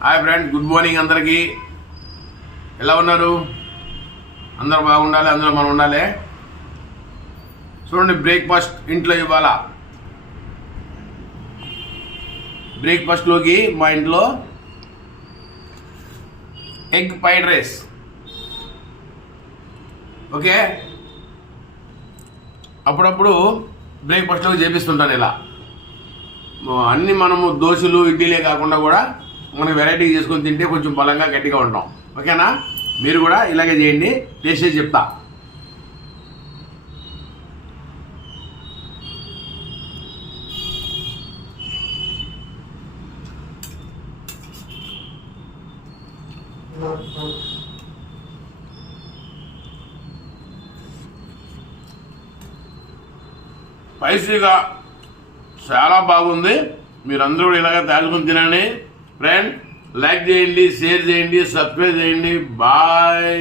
Hi friends, good morning అందరికీ. ఎలా ఉన్నారు? అందరూ బాగుండాలి, అందరూ మనం ఉండాలి. చూడండి, బ్రేక్ఫాస్ట్ ఇంట్లో ఇవ్వాలా. బ్రేక్ఫాస్ట్లోకి మా ఇంట్లో ఎగ్ ఫ్రైడ్ రైస్. ఓకే, అప్పుడప్పుడు బ్రేక్ఫాస్ట్లోకి చేపిస్తుంటాను ఇలా. అన్నీ మనము దోశలు ఇడ్లీలే కాకుండా కూడా మనకి వెరైటీ చేసుకొని తింటే కొంచెం బలంగా గట్టిగా ఉంటాం. ఓకేనా? మీరు కూడా ఇలాగే చేయండి, టేస్ట్ చేసి చెప్తా. స్పైసీగా చాలా బాగుంది. మీరందరూ కూడా ఇలాగే తయారుకొని తినండి. ఫ్రెండ్, లైక్ చేయండి, షేర్ చేయండి, సబ్స్క్రైబ్ చేయండి. బాయ్.